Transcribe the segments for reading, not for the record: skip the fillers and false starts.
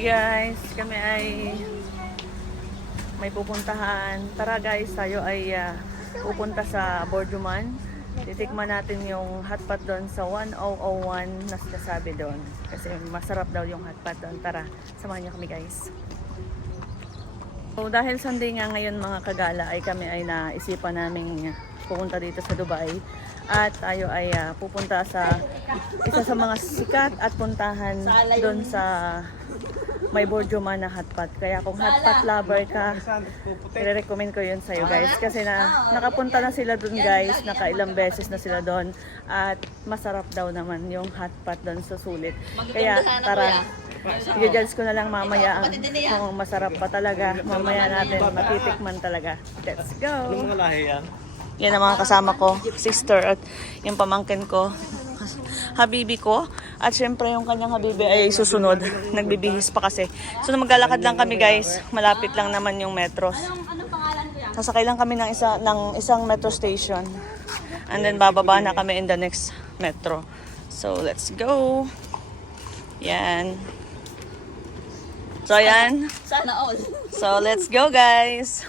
Hey guys, kami ay may pupuntahan. Tara guys, tayo ay pupunta sa Borjuman. Titikman natin yung hotpot doon sa 1001 na sinasabi doon. Kasi masarap daw yung hotpot doon. Tara, samahan niyo kami guys. So, dahil Sunday nga ngayon mga kagala ay kami ay naisipan namin pupunta dito sa Dubai. At tayo ay pupunta sa isa sa mga sikat at puntahan doon sa may Borjuman na hotpot. Kaya kung hotpot lover ka, i-recommend ko yun sa'yo guys. Kasi nakapunta na sila doon guys, nakailang beses na sila doon. At masarap daw naman yung hotpot doon sa sulit. Kaya tara, i-judge ko na lang mamaya kung masarap pa talaga. Mamaya natin matitikman talaga. Let's go! Anong mga lahi yan? Yan ang mga kasama ko, sister at yung pamangkin ko, habibi ko. At syempre yung kanyang habibi ay susunod. Nagbibihis pa kasi. So maglalakad lang kami guys. Malapit lang naman yung metro. Anong pangalan ko yan? Sasakay lang kami ng isang metro station. And then bababa na kami in the next metro. So let's go. Yan. So yan. Sana all. So let's go guys.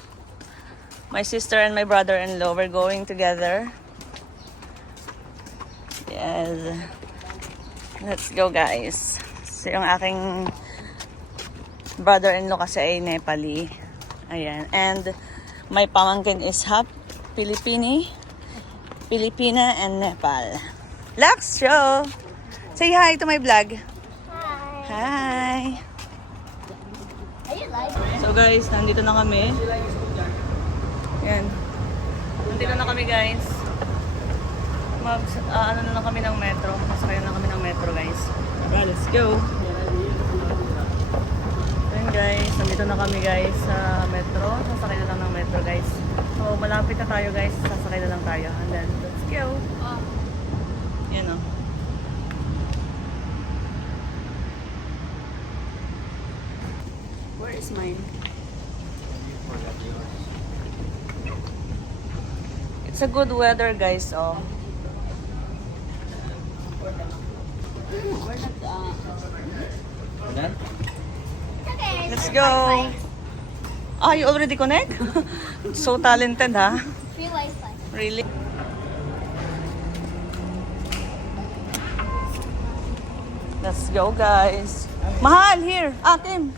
My sister and my brother-in-law, we're going together. Yes. Let's go guys. So yung aking brother-in-law kasi ay Nepali. Ayan. And my pamangkin is half Filipina and Nepal. Lux, show! Say hi to my vlog. Hi! Ayun, live. So guys, nandito na kami. Yan. Nandito na kami guys. Ano na lang kami ng metro. Masakay na kami ng metro guys. Let's go. Ayan guys, nandito na kami guys sa metro. Sasakay na lang ng metro guys. So malapit na tayo guys. Sasakay na lang tayo. And then, let's go. Yan o. Where is mine? It's a good weather guys, oh. Let's go. Ah, you already connect? So talented, ha? Free Wi-Fi. Really? Let's go, guys. Mahal, here. Kim.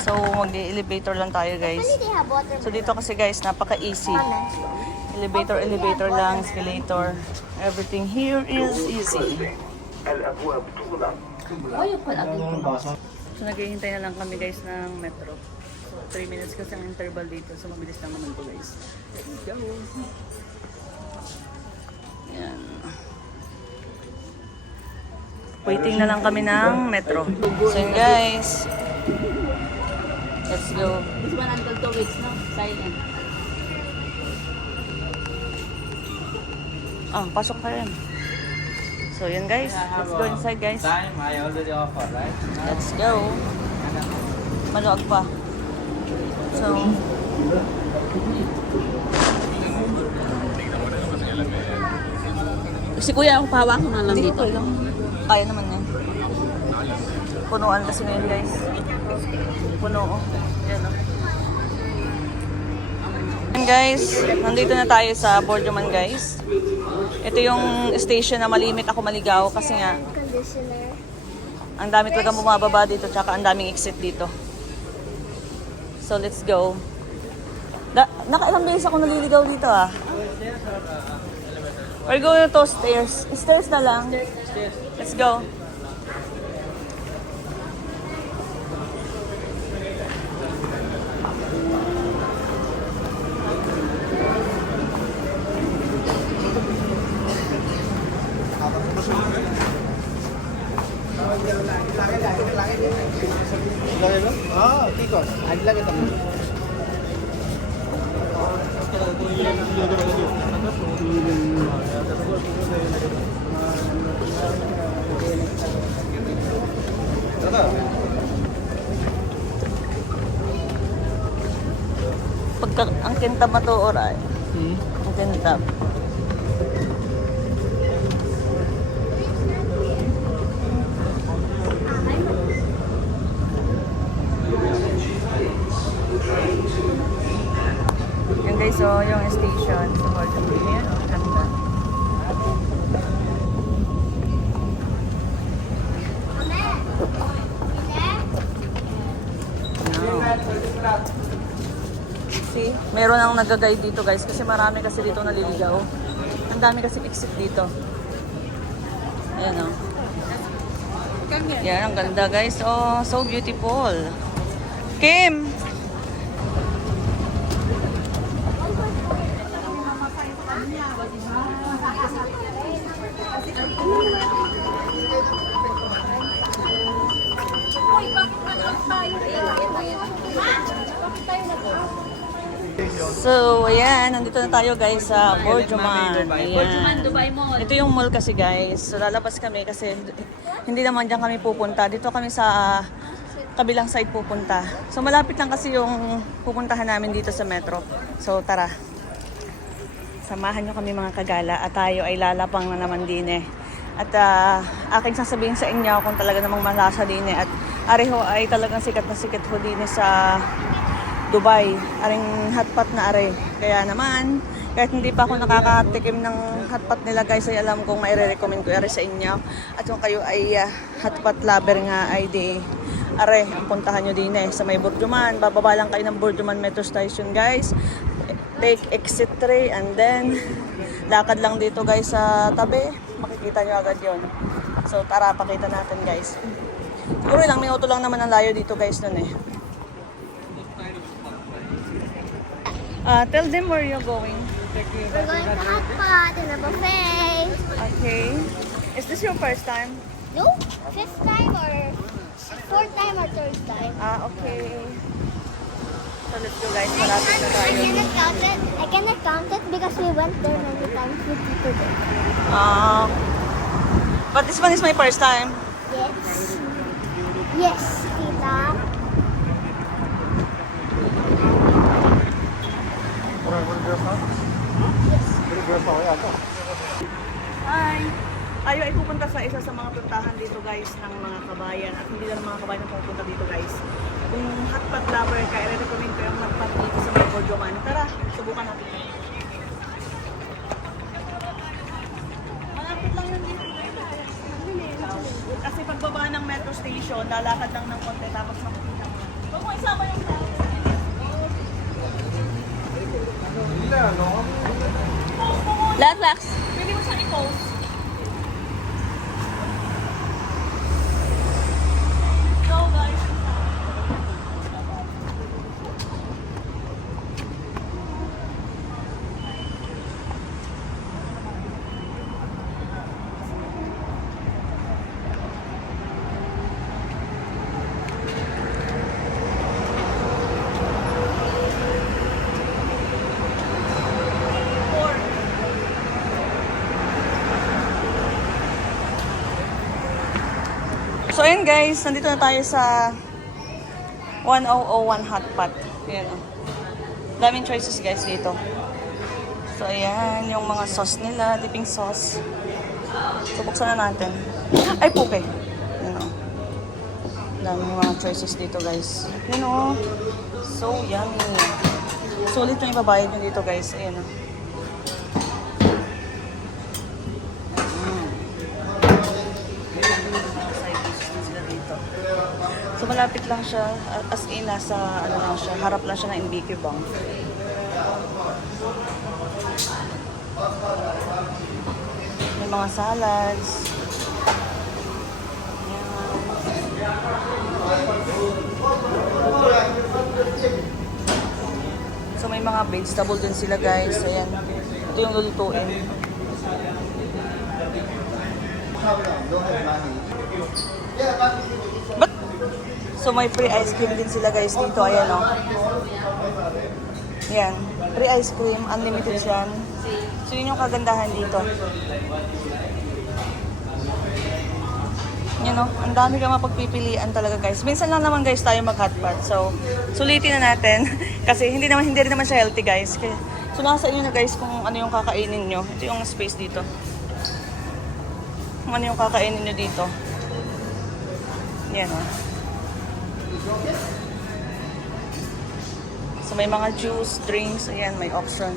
So, mag-elevator lang tayo, guys. Actually, they have water. So, dito kasi, guys, napaka-easy. Elevator lang, escalator. Everything here is easy. Why you put a dito? So, naghihintay na lang kami, guys, ng metro. So, 3 minutes kasi ang interval dito. So, mabilis lang naman to, guys. Let's go. Yan. Waiting na lang kami ng metro. So, yun, guys. Let's go. This one until 2 weeks, no? Silent. Pasok ka rin. So, yun guys. Let's go inside, guys. Time I already offer, right? Let's go. Maluwag pa. So, Si kuya, ako pawa ko na lang dito. lang. Kaya naman yan. Punuan kasi ngayon, guys. Puno, oh. Yan, oh. Yan, guys. Nandito na tayo sa Borjuman, guys. Ito yung station na malimit ako maligaw kasi nga ang dami talaga bumababa dito tsaka ang daming exit dito. So, let's go. Nakailang beses ako naliligaw dito, ah. We're going to stairs. Stairs na lang. Let's go. ठीक है आज लगे तुम Pagka ang kintab matuor ay. Ang kintab. meron ang nag-guide dito guys kasi marami kasi dito naliligaw. Ang dami kasi exit dito. Ayan o. Yan, ang ganda guys. Oh, so beautiful. Kim! So, ayan, nandito na tayo guys sa Borjuman. Ayan. Dubai Mall. Ito yung mall kasi guys. So, lalabas kami kasi hindi naman dyan kami pupunta. Dito kami sa kabilang side pupunta. So, malapit lang kasi yung pupuntahan namin dito sa metro. So, tara. Samahan nyo kami mga kagala at tayo ay lalapang na naman din eh. At aking sasabihin sa inyo kung talaga namang malasa din eh. At areho ay talagang sikat na sikat ho din eh sa Dubai. Aring hotpot na are. Kaya naman, kahit hindi pa ako nakakatikim ng hotpot nila guys, ay alam kong maire-recommend ko are sa inyo. At kung kayo ay hotpot lover nga ay di are, ang puntahan nyo din eh sa may Borjuman. Bababa lang kayo ng Borjuman Metro Station guys. Take exit 3 and then lakad lang dito guys sa tabi. Makikita nyo agad yon. So tara, pakita natin guys. Siguro ilang minuto lang naman ang layo dito guys nun eh. Tell them where you're going. We're going to Hot Pot and a buffet. Okay. Is this your first time? No? Fifth time or fourth time or third time? Okay. So let's go guys. Malapit na tayo. I cannot count it because we went there many times with people there. But this one is my first time. Yes. Yes, Tita. Hi! Tayo ay pupunta sa isa sa mga puntahan dito guys ng mga kabayan. At hindi lang mga kabayan ang pupunta dito guys. Kung hotpot lover ka, i-recommend ko yung hotpot dito sa may Borjuman. Tara, subukan natin. Malapit lang yun dito. Kasi pagbaba ng metro station, lalakad lang ng konti tapos makikita mo. Huwag mo isama yung tao. Relax. Pwede mo siyang i-post. So guys. So ayun guys, nandito na tayo sa 1001 Hotpot. Ayan o. Daming choices guys dito. So ayan, yung mga sauce nila, dipping sauce. So buksan na natin. Ay, puke. Ayan o. Daming mga choices dito guys. Ayan o. So yummy. Sulit yung ibabayad nyo dito guys. Ayan o. So malapit lang siya, as in nasa ano lang siya, harap lang siya ng MBQ Bank. May mga salads. Ayan. So may mga vegetable din sila guys. Ayan. Ito yung lulutuin. But, so may free ice cream din sila guys dito. Ayan o. Yan. Free ice cream. Unlimited yan. So yun yung kagandahan dito. Yan o. Ang dami ka mapagpipilian talaga guys. Minsan lang naman guys tayo mag-hotpot. So sulitin na natin. Kasi hindi rin naman siya healthy guys. Kaya sumasa inyo na guys kung ano yung kakainin nyo. Ito yung space dito. Kung ano yung kakainin nyo dito. Yan o. So may mga juice, drinks, ayan, may option.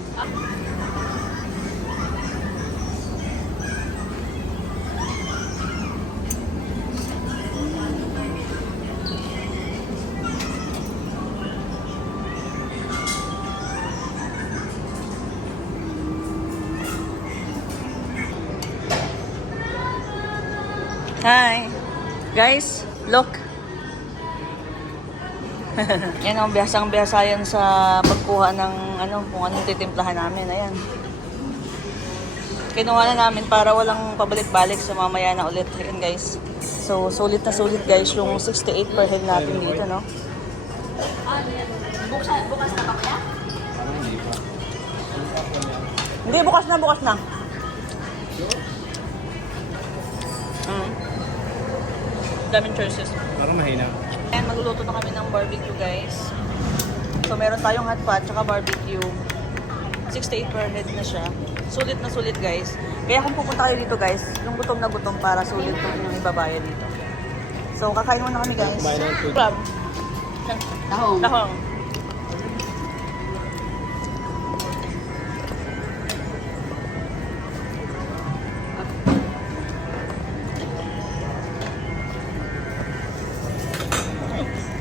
Hi! Guys, look! Yan ang biyasang-biyasa yan sa pagkuha ng kung anong titimplahan namin. Ayan. Kinuha na namin para walang pabalik-balik sa mamaya na ulit. Ayan guys. So, sulit na sulit guys yung 68 per head natin dito, no? Bukas na ba kaya? Hindi, bukas na. Daming choices. Parang mahina. And magluluto na kami ng barbecue guys. So meron tayong hot pot tsaka barbecue. 68 per head na siya. Sulit na sulit guys. Kaya kung pupunta kayo dito guys, yung gutom na gutom para sulit yung inyong ibabayad dito. So kakain muna kami guys. Crab. Tahong.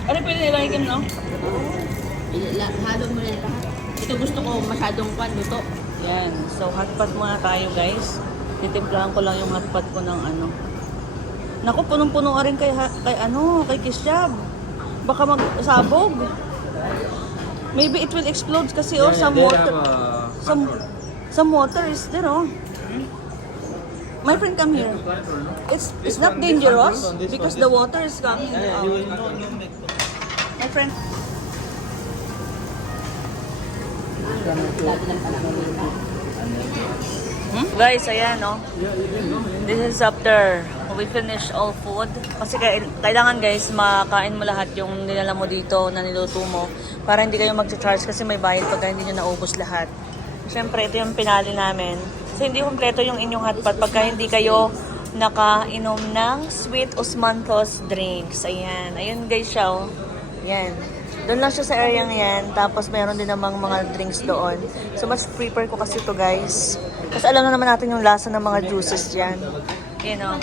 Ano pwede nilagyan, no? Halo mo na lahat. Ito gusto ko masyadong luto. Yan. So, hotpot muna tayo, guys. Titimplahan ko lang yung hotpot ko ng Naku, punong-puno rin kay Kisyab. Baka magsabog. Maybe it will explode kasi some water. Some water is there, oh. My friend, come here. It's not dangerous because the water is coming out. My friend. Guys, ayan, no? This is after we finish all food. Kasi kailangan, guys, makain mo lahat yung nilala mo dito na niluto mo para hindi kayo mag-charge kasi may bayad pagka hindi nyo naubos lahat. Siyempre, ito yung pinali namin. So, hindi kompleto yung inyong hotpot pagka hindi kayo nakainom ng sweet osmanthus drinks. Ayan. Ayun, guys, siya, oh. Yan. Doon lang siya sa area yan. Tapos meron din namang mga drinks doon. So much prepare ko kasi to guys. Kasi alam na naman natin yung lasa ng mga juices dyan. You know.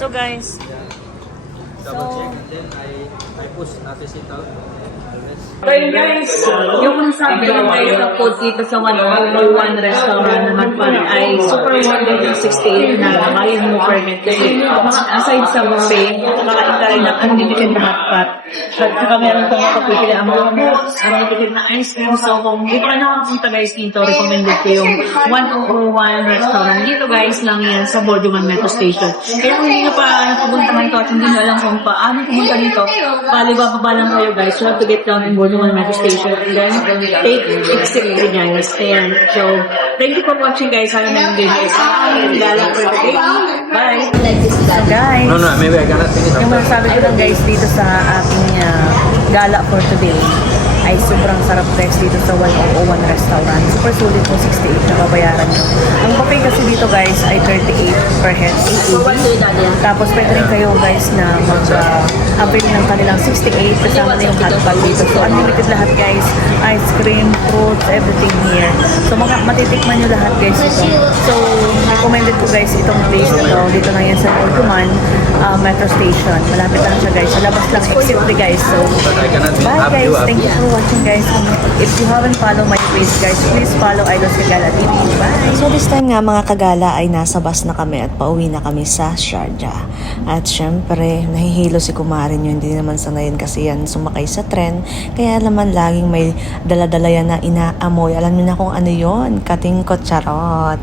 So guys. I push acetal. Okay guys, yung sabi ko guys sa food dito sa 101 restaurant na hotpot ay super worth it yung 68 na kaya mo permit kasi aside sa buffet, kakain ka rin ng unlimited na hotpot. At saka meron kong kapipili ang mga books, unlimited na ice cream. So kung dito ka nakapunta guys dito, recommended ko yung 101 restaurant. Dito guys lang yan sa Borduman Metro Station. Kaya kung hindi nyo pa nakapuntahan to at hindi nyo alam kung paano pumunta dito, bababa lang kayo guys. You have to get down in Borduman Metro Station and then take exit guys. Ayan. So, thank you for watching guys. Sana na yung video. Lala for the day. Bye! So guys, No, maybe I cannot finish. yung masasabi ko lang guys dito sa ating gala for today ay sobrang sarap guys dito sa 101 restaurant. Super sulit po 68 na babayaran nyo. Ang buffet kasi dito guys ay 38 per head. Tapos pwede rin kayo guys na mag-avail ng kanilang 68 kasama na yung hotpot dito. So unlimited lahat guys. Ice cream, fruits, everything here. So matitikman nyo lahat guys ito. So recommended ko guys itong place na to. Dito lang yan sa Borduman Metro Station. Malapit lang siya guys. Sa labas lang exit guys. So bye guys. Thank you for watching guys. If you haven't followed my page guys, please follow Idols Kagala TV. Bye! So this time nga mga kagala ay nasa bus na kami at pauwi na kami sa Sharjah. At syempre, nahihilo si Kumarin yun. Hindi naman sanayin kasi yan sumakay sa tren. Kaya naman laging may dala-dala yan na inaamoy. Alam niyo na kung ano yun. Katingkot charot.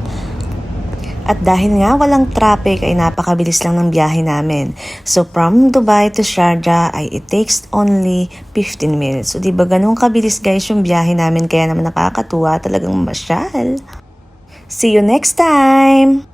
At dahil nga walang traffic ay napakabilis lang ng biyahe namin. So from Dubai to Sharjah ay it takes only 15 minutes. So di ba ganun kabilis guys yung biyahe namin kaya naman nakakatuwa talagang masyal. See you next time!